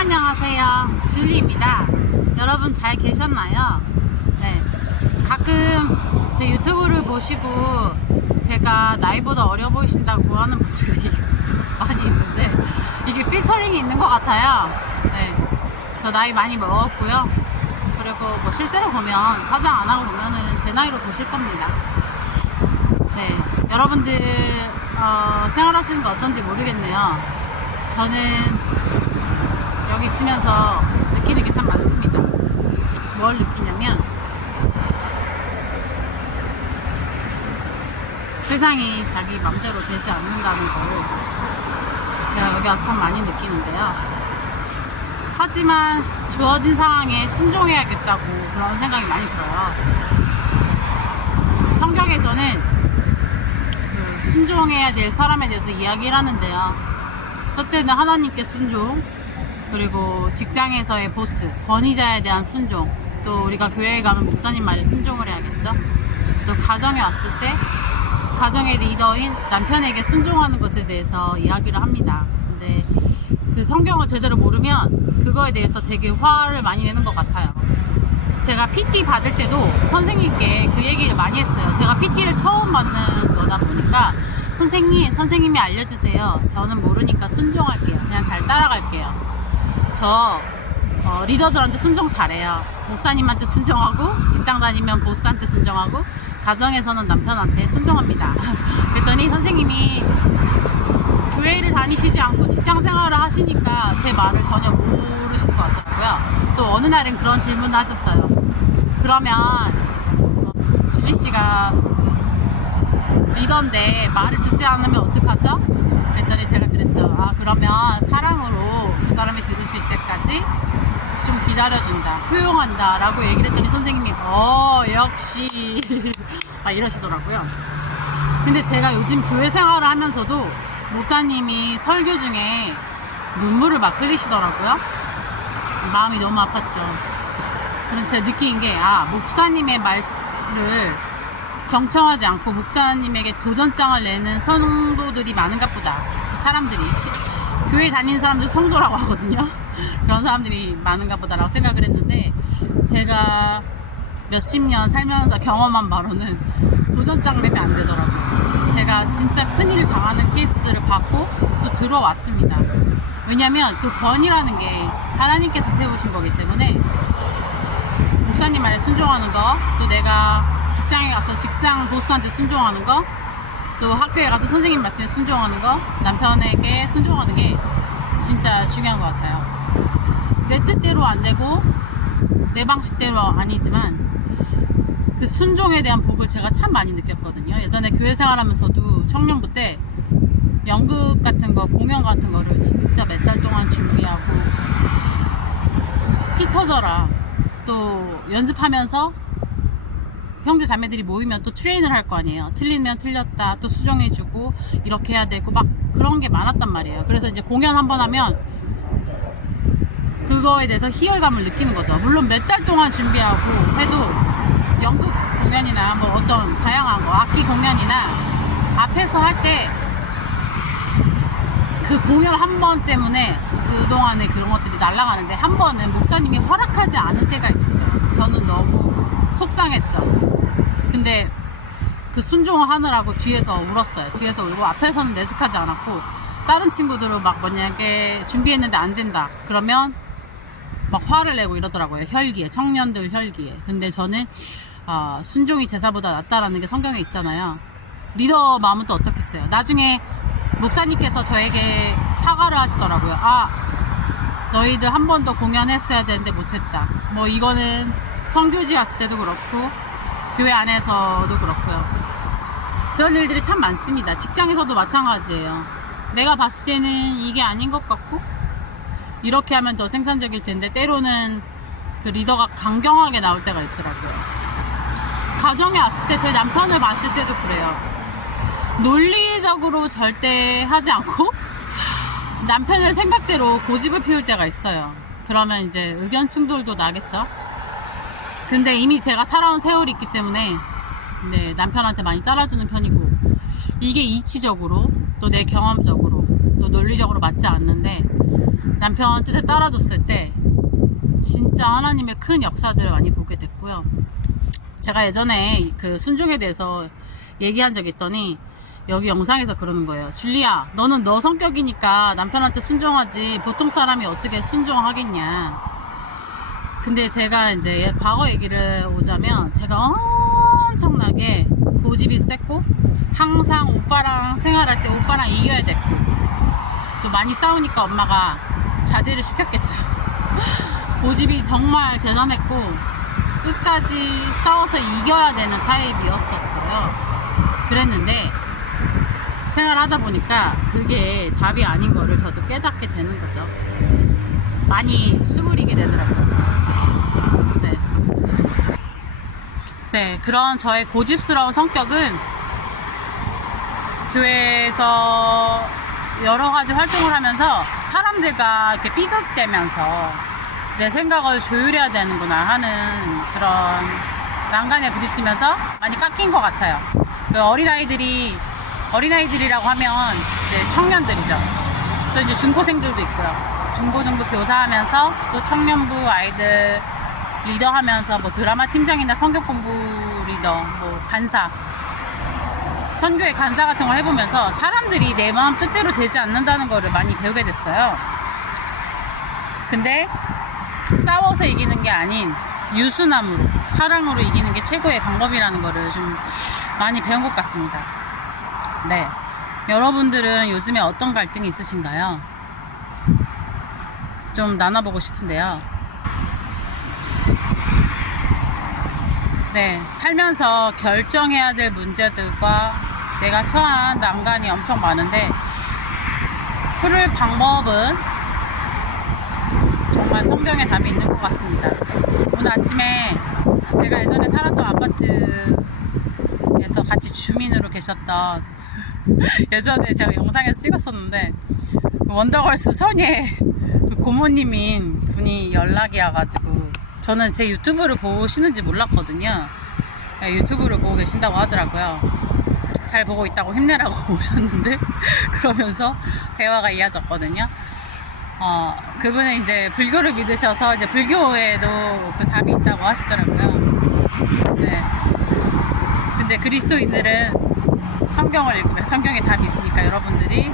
안녕하세요. 줄리입니다. 여러분 잘 계셨나요? 네. 가끔 제 유튜브를 보시고 제가 나이보다 어려 보이신다고 하는 분들이 많이 있는데 이게 필터링이 있는 것 같아요. 네. 저 나이 많이 먹었고요. 그리고 뭐 실제로 보면 화장 안 하고 보면은 제 나이로 보실 겁니다. 네. 여러분들 어, 생활하시는 거 어떤지 모르겠네요. 저는 여기 있으면서 느끼는 게 참 많습니다. 뭘 느끼냐면 세상이 자기 맘대로 되지 않는다는 걸 제가 여기 와서 참 많이 느끼는데요. 하지만 주어진 상황에 순종해야겠다고 그런 생각이 많이 들어요. 성경에서는 그 순종해야 될 사람에 대해서 이야기를 하는데요. 첫째는 하나님께 순종, 그리고 직장에서의 보스, 권위자에 대한 순종, 또 우리가 교회에 가면 목사님 말에 순종을 해야겠죠. 또 가정에 왔을 때 가정의 리더인 남편에게 순종하는 것에 대해서 이야기를 합니다. 근데 그 성경을 제대로 모르면 그거에 대해서 되게 화를 많이 내는 것 같아요. 제가 PT 받을 때도 선생님께 그 얘기를 많이 했어요. 제가 PT를 처음 받는 거다 보니까 선생님, 선생님이 알려주세요. 저는 모르니까 순종할게요. 그냥 잘 따라갈게요. 저 어, 리더들한테 순종 잘해요. 목사님한테 순종하고 직장 다니면 보스한테 순종하고 가정에서는 남편한테 순종합니다. 그랬더니 선생님이 교회를 다니시지 않고 직장 생활을 하시니까 제 말을 전혀 모르시는 것 같더라고요. 또 어느 날은 그런 질문을 하셨어요. 그러면 어, 주리 씨가 리더인데 말을 듣지 않으면 어떡하죠? 그랬더니 제가 그랬죠. 아 그러면 사랑으로 그 사람이 들을 수 있을 때까지 좀 기다려준다, 포용한다 라고 얘기를 했더니 선생님이 어 역시 아 이러시더라고요. 근데 제가 요즘 교회 생활을 하면서도 목사님이 설교 중에 눈물을 막 흘리시더라고요. 마음이 너무 아팠죠. 그래서 제가 느낀 게, 아, 목사님의 말을 경청하지 않고 목사님에게 도전장을 내는 성도들이 많은가 보다. 사람들이. 시- 교회 다니는 사람들 성도라고 하거든요. 그런 사람들이 많은가 보다라고 생각을 했는데, 제가 몇십 년 살면서 경험한 바로는 도전장 내면 안 되더라고요. 제가 진짜 큰일을 당하는 케이스들을 봤고 또 들어왔습니다. 왜냐면 그 권이라는 게 하나님께서 세우신 거기 때문에 목사님 말에 순종하는 거, 또 내가 직장에 가서 직장 보스한테 순종하는 거, 또 학교에 가서 선생님 말씀에 순종하는 거, 남편에게 순종하는 게 진짜 중요한 것 같아요. 내 뜻대로 안 되고 내 방식대로 아니지만 그 순종에 대한 복을 제가 참 많이 느꼈거든요. 예전에 교회 생활하면서도 청년부 때 연극 같은 거, 공연 같은 거를 진짜 몇 달 동안 준비하고 피 터져라. 또 연습하면서 형제 자매들이 모이면 또 트레이너를 할거 아니에요. 틀리면 틀렸다. 또 수정해주고 이렇게 해야 되고 막 그런 게 많았단 말이에요. 그래서 이제 공연 한 번 하면 그거에 대해서 희열감을 느끼는 거죠. 물론 몇 달 동안 준비하고 해도 연극 공연이나 뭐 어떤 다양한 거, 악기 공연이나 앞에서 할 때 그 공연 한 번 때문에 그동안에 그런 것들이 날아가는데 한 번은 목사님이 허락하지 않은 때가 있었어요. 저는 너무 속상했죠. 근데 그 순종하느라고 뒤에서 울었어요. 뒤에서 울고 앞에서는 내색하지 않았고 다른 친구들은 막 만약에 준비했는데 안 된다. 그러면 막 화를 내고 이러더라고요. 혈기에 청년들 혈기에. 근데 저는 아, 순종이 제사보다 낫다라는 게 성경에 있잖아요. 리더 마음은 또 어떻겠어요? 나중에 목사님께서 저에게 사과를 하시더라고요. 아, 너희들 한 번 더 공연했어야 되는데 못했다. 뭐 이거는 성교지 왔을 때도 그렇고 교회 안에서도 그렇고요. 그런 일들이 참 많습니다. 직장에서도 마찬가지예요. 내가 봤을 때는 이게 아닌 것 같고 이렇게 하면 더 생산적일 텐데 때로는 그 리더가 강경하게 나올 때가 있더라고요. 가정에 왔을 때 제 남편을 봤을 때도 그래요. 논리적으로 절대 하지 않고 남편의 생각대로 고집을 피울 때가 있어요. 그러면 이제 의견 충돌도 나겠죠. 근데 이미 제가 살아온 세월이 있기 때문에 네, 남편한테 많이 따라주는 편이고 이게 이치적으로 또 내 경험적으로 또 논리적으로 맞지 않는데 남편 뜻에 따라줬을 때 진짜 하나님의 큰 역사들을 많이 보게 됐고요. 제가 예전에 그 순종에 대해서 얘기한 적 있더니 여기 영상에서 그러는 거예요. 줄리야, 너는 너 성격이니까 남편한테 순종하지 보통 사람이 어떻게 순종하겠냐. 근데 제가 이제 과거 얘기를 오자면 제가 엄청나게 고집이 셌고 항상 오빠랑 생활할 때 오빠랑 이겨야 됐고 또 많이 싸우니까 엄마가 자제를 시켰겠죠. 고집이 정말 대단했고 끝까지 싸워서 이겨야 되는 타입이었었어요. 그랬는데 생활하다 보니까 그게 답이 아닌 거를 저도 깨닫게 되는 거죠. 많이 수그리게 되더라고요. 네. 네, 그런 저의 고집스러운 성격은 교회에서 여러 가지 활동을 하면서 사람들과 이렇게 삐걱대면서 내 생각을 조율해야 되는구나 하는 그런 난간에 부딪히면서 많이 깎인 것 같아요. 그 어린아이들이, 어린아이들이라고 하면 이제 청년들이죠. 또 이제 중고생들도 있고요. 중고등부 교사하면서 또 청년부 아이들 리더 하면서 뭐 드라마 팀장이나 성경 공부 리더, 뭐 간사, 선교의 간사 같은 걸 해보면서 사람들이 내 마음 뜻대로 되지 않는다는 거를 많이 배우게 됐어요. 근데 싸워서 이기는 게 아닌 유순함으로, 사랑으로 이기는 게 최고의 방법이라는 거를 좀 많이 배운 것 같습니다. 네. 여러분들은 요즘에 어떤 갈등이 있으신가요? 좀 나눠보고 싶은데요. 네, 살면서 결정해야 될 문제들과 내가 처한 난간이 엄청 많은데 풀을 방법은 정말 성경에 답이 있는 것 같습니다. 오늘 아침에 제가 예전에 살았던 아파트에서 같이 주민으로 계셨던 예전에 제가 영상에서 찍었었는데 원더걸스 선예 그 고모님인 분이 연락이 와가지고 저는 제 유튜브를 보시는지 몰랐거든요. 네, 유튜브를 보고 계신다고 하더라고요. 잘 보고 있다고 힘내라고 오셨는데 그러면서 대화가 이어졌거든요. 어, 그분은 이제 불교를 믿으셔서 이제 불교에도 그 답이 있다고 하시더라고요. 네. 근데 그리스도인들은 성경을 읽으면 성경에 답이 있으니까 여러분들이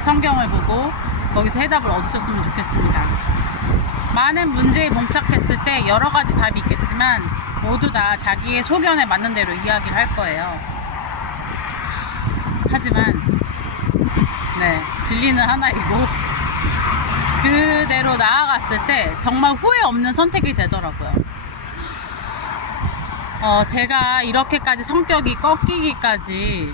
성경을 보고 거기서 해답을 얻으셨으면 좋겠습니다. 많은 문제에 봉착했을 때 여러 가지 답이 있겠지만 모두 다 자기의 소견에 맞는 대로 이야기를 할 거예요. 하지만 네 진리는 하나이고 그대로 나아갔을 때 정말 후회 없는 선택이 되더라고요. 어, 제가 이렇게까지 성격이 꺾이기까지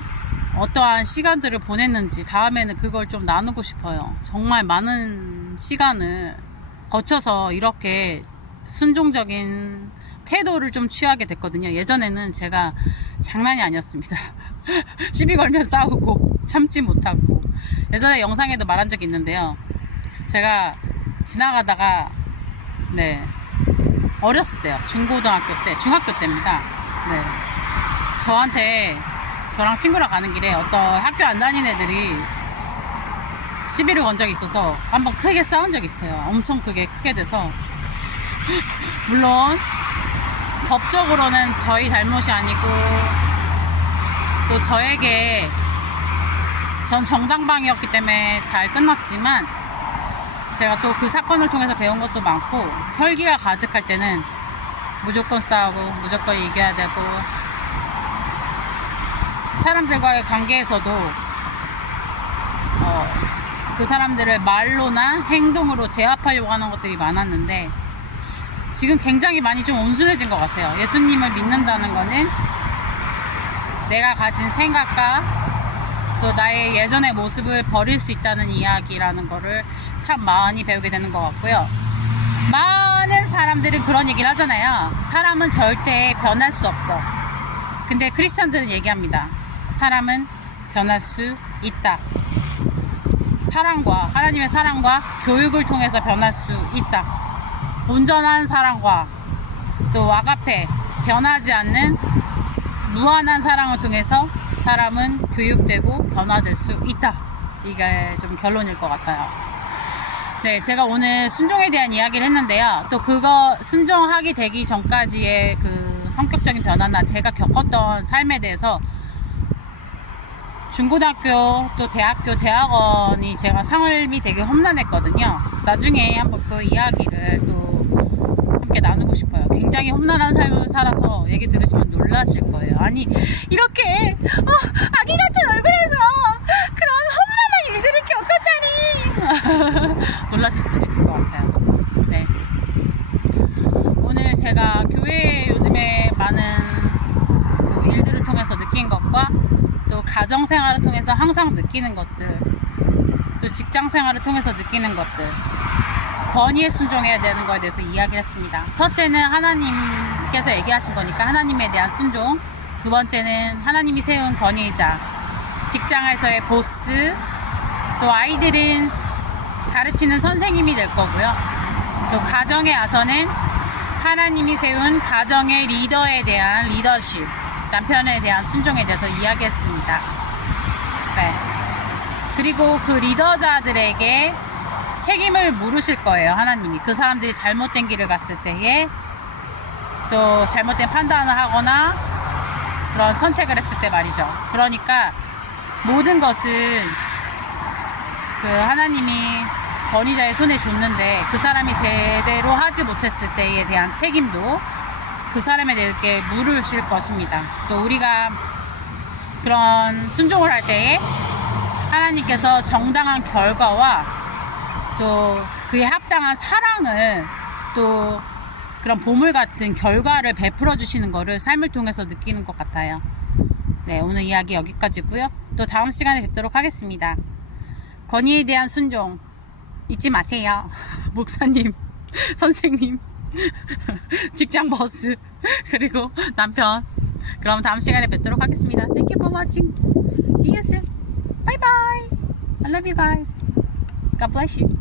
어떠한 시간들을 보냈는지 다음에는 그걸 좀 나누고 싶어요. 정말 많은 시간을 거쳐서 이렇게 순종적인 태도를 좀 취하게 됐거든요. 예전에는 제가 장난이 아니었습니다. 시비 걸면 싸우고 참지 못하고 예전에 영상에도 말한 적이 있는데요. 제가 지나가다가 네 어렸을 때요 중고등학교 때 중학교 때입니다 네 저한테 저랑 친구랑 가는 길에 어떤 학교 안 다니는 애들이 시비를 건 적이 있어서 한번 크게 싸운 적이 있어요. 엄청 크게 크게 돼서. 물론 법적으로는 저희 잘못이 아니고 또 저에게 전 정당방위였기 때문에 잘 끝났지만 제가 또 그 사건을 통해서 배운 것도 많고 혈기가 가득할 때는 무조건 싸우고 무조건 이겨야 되고 사람들과의 관계에서도 어, 그 사람들을 말로나 행동으로 제압하려고 하는 것들이 많았는데 지금 굉장히 많이 좀 온순해진 것 같아요. 예수님을 믿는다는 거는 내가 가진 생각과 또 나의 예전의 모습을 버릴 수 있다는 이야기라는 거를 참 많이 배우게 되는 것 같고요. 많은 사람들은 그런 얘기를 하잖아요. 사람은 절대 변할 수 없어. 근데 크리스천들은 얘기합니다. 사람은 변할 수 있다. 사랑과, 하나님의 사랑과 교육을 통해서 변할 수 있다. 온전한 사랑과 또 아가페, 변하지 않는 무한한 사랑을 통해서 사람은 교육되고 변화될 수 있다. 이게 좀 결론일 것 같아요. 네, 제가 오늘 순종에 대한 이야기를 했는데요. 또 그거 순종하게 되기 전까지의 그 성격적인 변화나 제가 겪었던 삶에 대해서 중고등학교 또 대학교 대학원이 제가 삶이 되게 험난했거든요. 나중에 한번 그 이야기를 또 함께 나누고 싶어요. 굉장히 험난한 삶을 살아서 얘기 들으시면 놀라실 거예요. 아니 이렇게 어, 아기 같은 얼굴에서 그런 험난한 일들을 겪었다니 놀라실 수도 있을 것 같아요. 네. 오늘 제가 교회에 요즘에 많은 그 일들을 통해서 느낀 것과 또 가정 생활을 통해서 항상 느끼는 것들, 또 직장 생활을 통해서 느끼는 것들, 권위에 순종해야 되는 거에 대해서 이야기를 했습니다. 첫째는 하나님께서 얘기하신 거니까 하나님에 대한 순종. 두 번째는 하나님이 세운 권위이자 직장에서의 보스, 또 아이들은 가르치는 선생님이 될 거고요. 또 가정에 와서는 하나님이 세운 가정의 리더에 대한 리더십, 남편에 대한 순종에 대해서 이야기했습니다. 네. 그리고 그 리더자들에게 책임을 물으실 거예요, 하나님이. 그 사람들이 잘못된 길을 갔을 때에 또 잘못된 판단을 하거나 그런 선택을 했을 때 말이죠. 그러니까 모든 것을 그 하나님이 권위자의 손에 줬는데 그 사람이 제대로 하지 못했을 때에 대한 책임도 그 사람에 대해 물으실 것입니다. 또 우리가 그런 순종을 할 때에 하나님께서 정당한 결과와 또 그에 합당한 사랑을 또 그런 보물 같은 결과를 베풀어 주시는 거를 삶을 통해서 느끼는 것 같아요. 네, 오늘 이야기 여기까지고요. 또 다음 시간에 뵙도록 하겠습니다. 권위에 대한 순종 잊지 마세요. 목사님, 선생님, 직장 버스, 그리고 남편. 그럼 다음 시간에 뵙도록 하겠습니다. Thank you for watching. See you soon. Bye bye. I love you guys. God bless you.